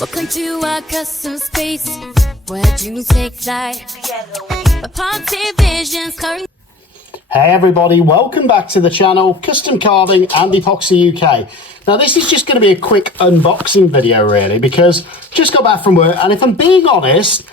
Welcome to our custom space where dreams take flight. A party visions coming. Hey everybody, welcome back to the channel, Custom Carving and Epoxy UK. Now this is just going to be a quick unboxing video really, because just got back from work, and if I'm being honest,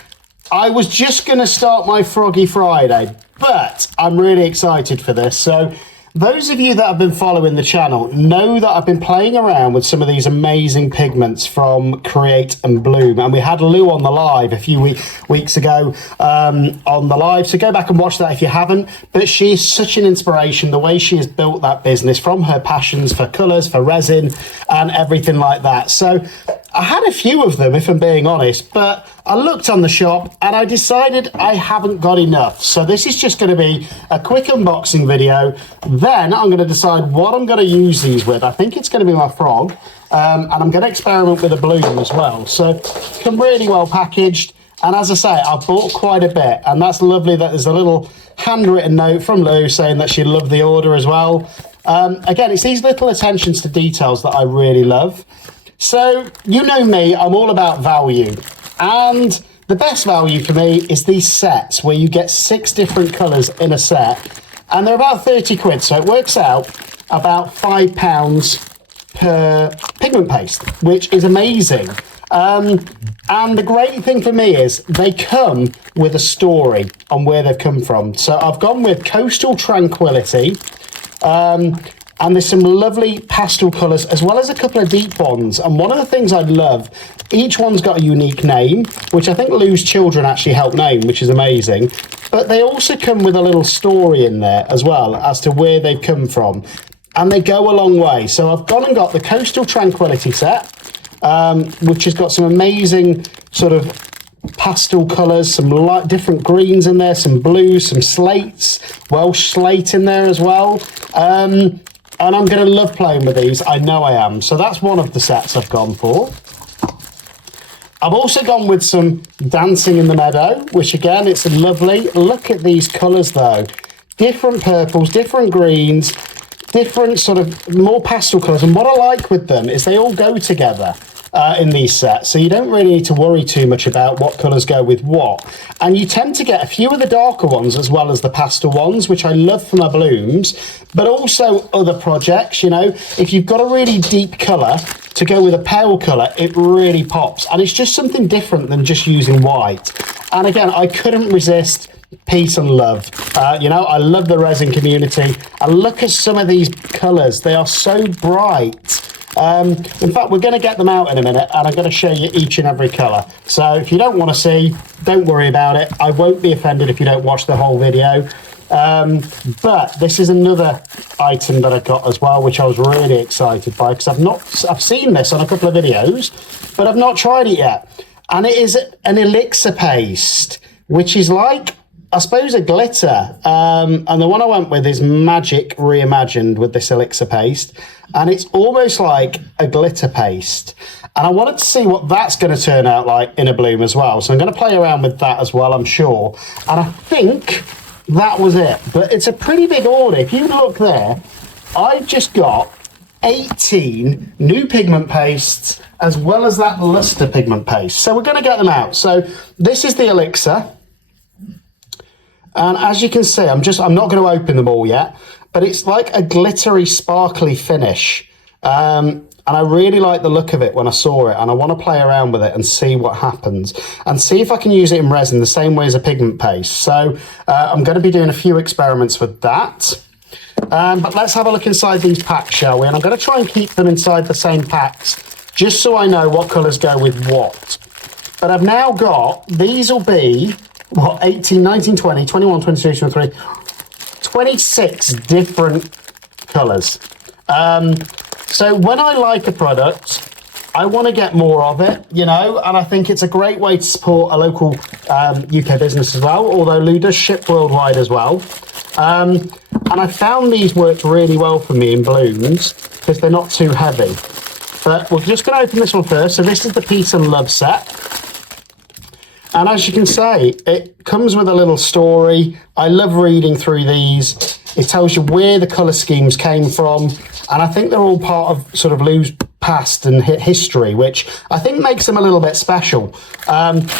I was just going to start my Froggy Friday, but I'm really excited for this. So those of you that have been following the channel know that I've been playing around with some of these amazing pigments from Create and Bloom, and we had Lou on the live a few weeks ago on the live, so go back and watch that if you haven't. But she is such an inspiration, the way she has built that business from her passions for colours, for resin and everything like that. So I had a few of them, if I'm being honest, but I looked on the shop and I decided I haven't got enough. So this is just going to be a quick unboxing video. Then I'm going to decide what I'm going to use these with. I think it's going to be my frog, and I'm going to experiment with a bloom as well. So come really well packaged. And as I say, I bought quite a bit, and that's lovely that there's a little handwritten note from Lou saying that she loved the order as well. Again, it's these little attentions to details that I really love. So you know me, I'm all about value, and the best value for me is these sets where you get 6 different colours in a set, and they're about 30 quid, so it works out about £5 per pigment paste, which is amazing. And the great thing for me is they come with a story on where they've come from. So I've gone with Coastal Tranquility, and there's some lovely pastel colours as well as a couple of deep ones. And one of the things I love, each one's got a unique name, which I think Lou's children actually helped name, which is amazing. But they also come with a little story in there as well as to where they've come from. And they go a long way. So I've gone and got the Coastal Tranquility set, which has got some amazing sort of pastel colours, some light different greens in there, some blues, some slates, Welsh slate in there as well. And I'm going to love playing with these. I know I am. So that's one of the sets I've gone for. I've also gone with some Dancing in the Meadow, which again, it's lovely. Look at these colours though. Different purples, different greens, different sort of more pastel colours. And what I like with them is they all go together in these sets. So you don't really need to worry too much about what colours go with what. And you tend to get a few of the darker ones as well as the pastel ones, which I love for my blooms, but also other projects. You know, if you've got a really deep colour to go with a pale colour, it really pops. And it's just something different than just using white. And again, I couldn't resist peace and love. You know, I love the resin community. And look at some of these colours. They are so bright. In fact, we're going to get them out in a minute, and I'm going to show you each and every colour. So if you don't want to see, don't worry about it. I won't be offended if you don't watch the whole video. But this is another item that I got as well, which I was really excited by, because I've seen this on a couple of videos, but I've not tried it yet. And it is an elixir paste, which is like, I suppose, a glitter. And the one I went with is Magic Reimagined with this elixir paste. And it's almost like a glitter paste. And I wanted to see what that's going to turn out like in a bloom as well. So I'm going to play around with that as well, I'm sure. And I think that was it. But it's a pretty big order. If you look there, I've just got 18 new pigment pastes as well as that luster pigment paste. So we're going to get them out. So this is the elixir. And as you can see, I'm not going to open them all yet, but it's like a glittery, sparkly finish. And I really like the look of it when I saw it, and I want to play around with it and see what happens and see if I can use it in resin the same way as a pigment paste. So I'm going to be doing a few experiments with that. But let's have a look inside these packs, shall we? And I'm going to try and keep them inside the same packs just so I know what colours go with what. But I've now got, these will be, what, 18, 19, 20, 21, 22, 23, 26 different colours. So when I like a product, I want to get more of it, you know, and I think it's a great way to support a local UK business as well, although Lou does ship worldwide as well. And I found these worked really well for me in blooms because they're not too heavy. But we're just going to open this one first. So this is the Peace and Love set. And as you can see, it comes with a little story. I love reading through these. It tells you where the colour schemes came from. And I think they're all part of sort of Lou's past and history, which I think makes them a little bit special. And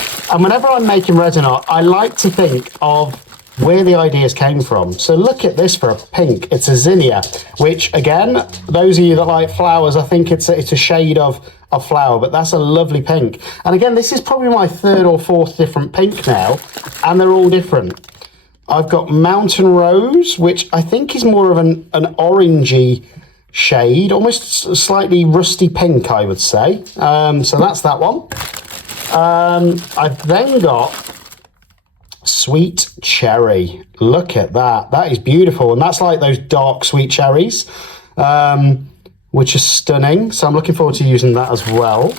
whenever I'm making resin art, I like to think of where the ideas came from. So look at this for a pink. It's a zinnia, which again, those of you that like flowers, I think it's a shade of flower, but that's a lovely pink. And again, this is probably my third or fourth different pink now, and they're all different. I've got Mountain Rose, which I think is more of an orangey shade, almost slightly rusty pink, I would say. So that's that one. I've then got Sweet Cherry. Look at that. That is beautiful. And that's like those dark sweet cherries, which is stunning. So I'm looking forward to using that as well.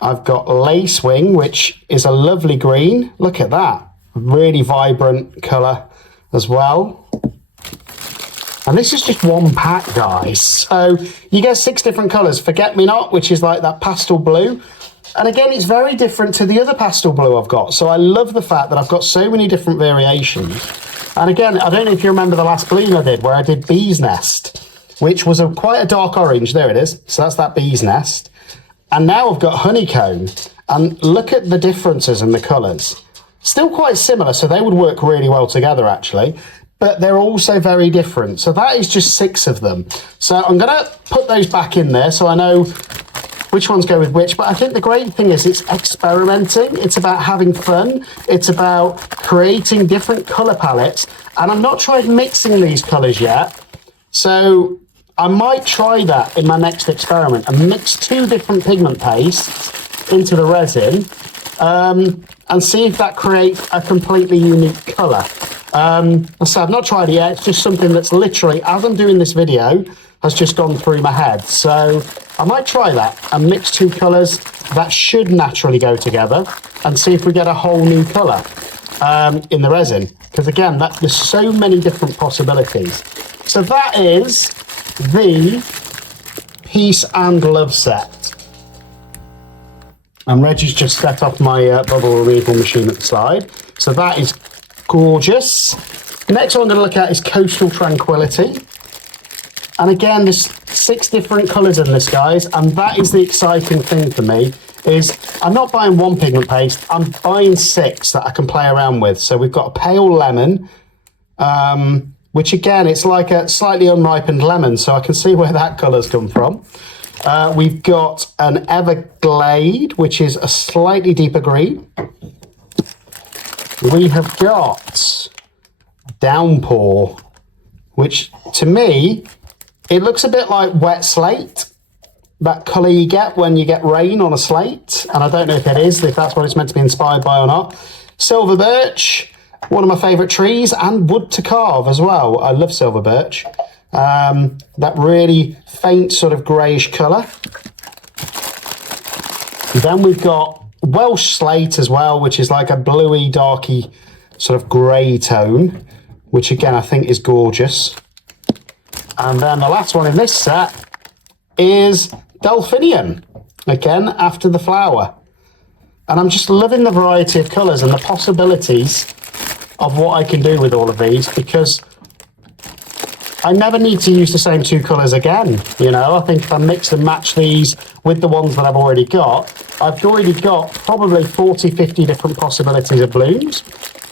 I've got Lacewing, which is a lovely green. Look at that. Really vibrant colour as well. And this is just one pack, guys. So you get 6 different colours. Forget-me-not, which is like that pastel blue. And again, it's very different to the other pastel blue I've got. So I love the fact that I've got so many different variations. And again, I don't know if you remember the last bloom I did, where I did Bee's Nest, which was quite a dark orange. There it is. So that's that Bee's Nest. And now I've got Honeycomb. And look at the differences in the colours. Still quite similar, so they would work really well together, actually. But they're also very different. So that is just 6 of them. So I'm going to put those back in there so I know which ones go with which. But I think the great thing is it's experimenting. It's about having fun. It's about creating different colour palettes. And I'm not tried mixing these colours yet. So I might try that in my next experiment and mix 2 different pigment pastes into the resin and see if that creates a completely unique colour. So I've not tried it yet. It's just something that's literally, as I'm doing this video, has just gone through my head. So I might try that and mix 2 colours that should naturally go together and see if we get a whole new colour in the resin. Because again, there's so many different possibilities. So that is the Peace and Love set. And Reggie's just set up my bubble removal machine at the side. So that is gorgeous. The next one I'm going to look at is Coastal Tranquility. And again, there's 6 different colours in this, guys. And that is the exciting thing for me, is I'm not buying 1 pigment paste. I'm buying 6 that I can play around with. So we've got a Pale Lemon, which again, it's like a slightly unripened lemon. So I can see where that colour's come from. We've got an Everglade, which is a slightly deeper green. We have got Downpour, which to me, it looks a bit like wet slate, that colour you get when you get rain on a slate. And I don't know if it is, if that's what it's meant to be inspired by or not. Silver Birch, one of my favourite trees, and Wood to Carve as well. I love Silver Birch. That really faint sort of greyish colour. Then we've got Welsh Slate as well, which is like a bluey, darky sort of grey tone, which again I think is gorgeous. And then the last one in this set is Delphinium, again after the flower. And I'm just loving the variety of colours and the possibilities of what I can do with all of these, because I never need to use the same 2 colours again. You know, I think if I mix and match these with the ones that I've already got, I've already got probably 40, 50 different possibilities of blooms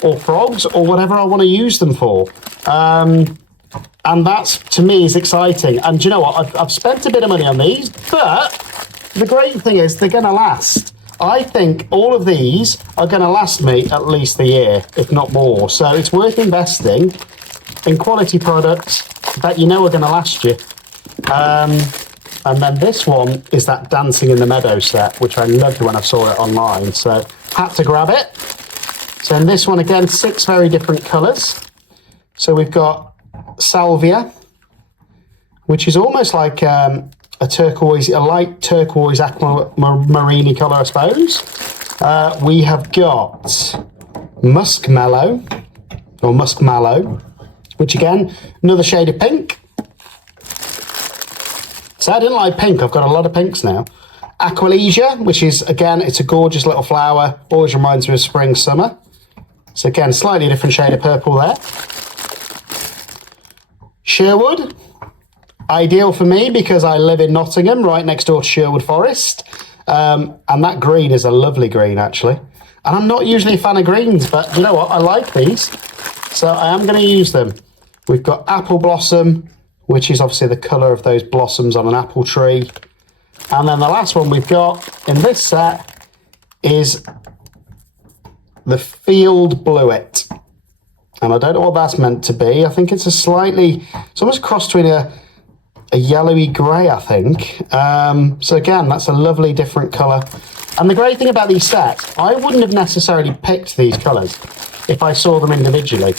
or frogs or whatever I want to use them for. And that's, to me, is exciting. And do you know what? I've spent a bit of money on these, but the great thing is they're going to last. I think all of these are going to last me at least a year, if not more. So it's worth investing in quality products that you know are going to last you. And then this one is that Dancing in the Meadow set, which I loved when I saw it online. So had to grab it. So in this one, again, 6 very different colours. So we've got Salvia, which is almost like a turquoise, a light turquoise aquamarine colour, I suppose. We have got Muskmallow, or Muskmallow, which again, another shade of pink. So I didn't like pink, I've got a lot of pinks now. Aqualesia, which is, again, it's a gorgeous little flower, always reminds me of spring, summer. So again, slightly different shade of purple there. Sherwood, Ideal for me because I live in Nottingham, right next door to Sherwood Forest. And that green is a lovely green, actually. And I'm not usually a fan of greens, but you know what? I like these. So I am going to use them. We've got apple blossom, which is obviously the colour of those blossoms on an apple tree. And then the last one we've got in this set is the Field Bluet. And I don't know what that's meant to be. I think it's it's almost crossed between a yellowy grey, I think. So again, that's a lovely different colour. And the great thing about these sets, I wouldn't have necessarily picked these colours if I saw them individually.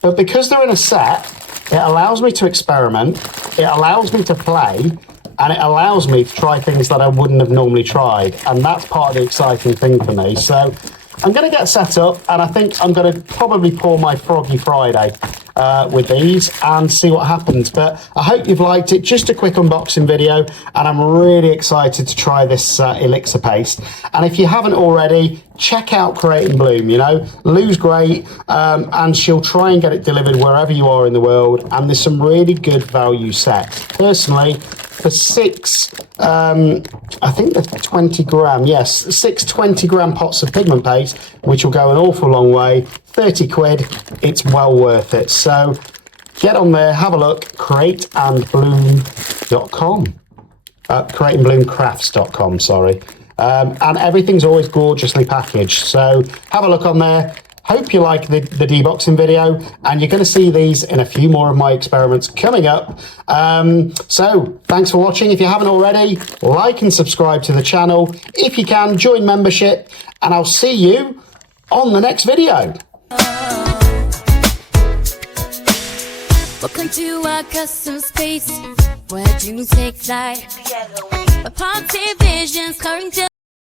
But because they're in a set, it allows me to experiment, it allows me to play, and it allows me to try things that I wouldn't have normally tried. And that's part of the exciting thing for me. So I'm going to get set up, and I think I'm going to probably pour my Froggy Friday with these and see what happens. But I hope you've liked it. Just a quick unboxing video, and I'm really excited to try this elixir paste. And if you haven't already, check out Create and Bloom. You know, Lou's great, and she'll try and get it delivered wherever you are in the world. And there's some really good value sets. Personally, for six, I think they're 20 gram, yes, 6 20-gram pots of pigment paste, which will go an awful long way, 30 quid, it's well worth it. So get on there, have a look, CreateAndBloom.com, CreateAndBloomCrafts.com, sorry. And everything's always gorgeously packaged, so have a look on there. Hope you like the deboxing video, and you're going to see these in a few more of my experiments coming up. So thanks for watching. If you haven't already, like and subscribe to the channel. If you can, join membership, and I'll see you on the next video. Welcome to our custom space where dreams take flight. A party visions coming to